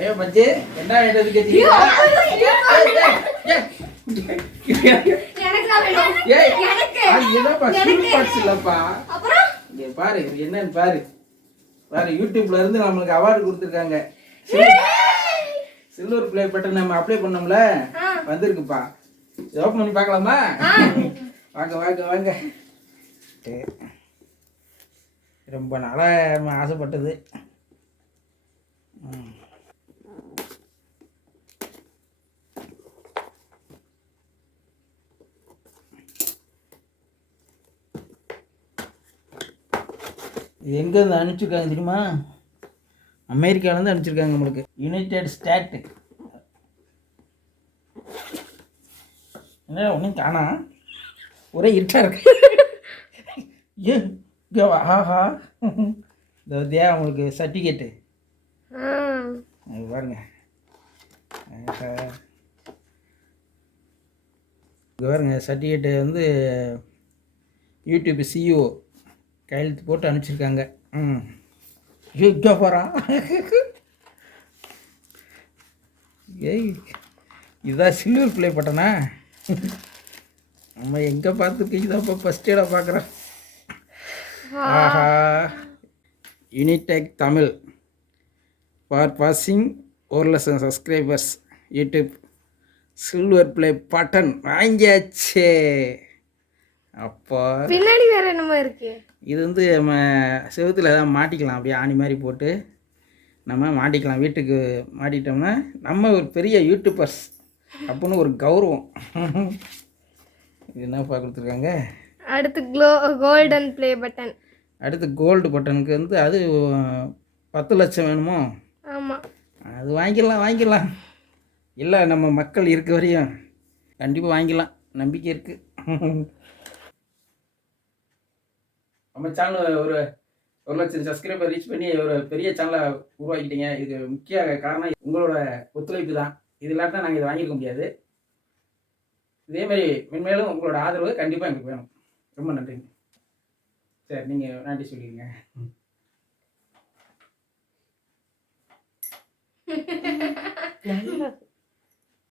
ஏ மச்சி என்ன வேண்டது கேட்டீங்க? பாரு என்னன்னு பாரு பாரு. யூடியூப்ல இருந்து நம்மளுக்கு அவார்டு கொடுத்துருக்காங்க. சில்வர் பிளே பட்டன் நம்ம அப்ளை பண்ணோம்ல, வந்திருக்குப்பா. ஓப்பன் பண்ணி பார்க்கலாமா? வாங்க வாங்க வாங்க. ரொம்ப நாளாக ஆசைப்பட்டது. இது எங்கேருந்து அனுப்பிச்சிருக்காங்க தெரியுமா? அமெரிக்காவிலேருந்து அனுப்பிச்சிருக்காங்க நம்மளுக்கு. United state. என்ன ஒன்றும் காணா, ஒரே இருட்டா இருக்கு. ஆஹா, இந்த அவங்களுக்கு சர்டிஃபிகேட்டு பாருங்க. பாருங்க சர்டிஃபிகேட்டு வந்து யூடியூப் சிஇஓ கையெழுத்து போட்டு அனுப்பிச்சிருக்காங்க. எங்கே போகிறான்? ஏய், இதான் சில்வர் பிளே பட்டனா? நம்ம எங்கே பார்த்துருக்கு? இதான்ப்பா ஃபஸ்ட் இடம் பார்க்குறோம். ஆஹா, Unitech Tamil for passing 1,00,000 subscribers YouTube silver play button வாங்கியாச்சே. அப்போ பின்னாடி வேற என்னமோ இருக்கு. இது வந்து நம்ம செவுத்தில் தான் மாட்டிக்கலாம், அப்படியே ஆணி மாதிரி போட்டு நம்ம மாட்டிக்கலாம். வீட்டுக்கு மாட்டிட்டோம்னா நம்ம ஒரு பெரிய யூடியூபர்ஸ் அப்படின்னு ஒரு கௌரவம். இது என்னப்பா கொடுத்துருக்காங்க? அடுத்து கோல்டன் ப்ளே பட்டன். அடுத்து கோல்டு பட்டனுக்கு வந்து அது 10 லட்சம் வேணுமோ? ஆமாம், அது வாங்கிடலாம். இல்லை, நம்ம மக்கள் இருக்க வரையும் கண்டிப்பாக வாங்கிடலாம், நம்பிக்கை இருக்குது. நம்ம சேனல் ஒரு 1,00,000 சப்ஸ்கிரைபர் ரீச் பண்ணி ஒரு பெரிய சேனலை உருவாக்கிட்டீங்க. இதுக்கு முக்கிய காரணம் உங்களோட ஒத்துழைப்பு தான். இது இல்லாட்டா நாங்கள் இதை வாங்கியிருக்க முடியாது. இதேமாதிரி மென்மேலும் உங்களோட ஆதரவு கண்டிப்பாக எங்களுக்கு வேணும். ரொம்ப நன்றிங்க. சரி, நீங்கள் நன்றி சொல்லிடுங்க.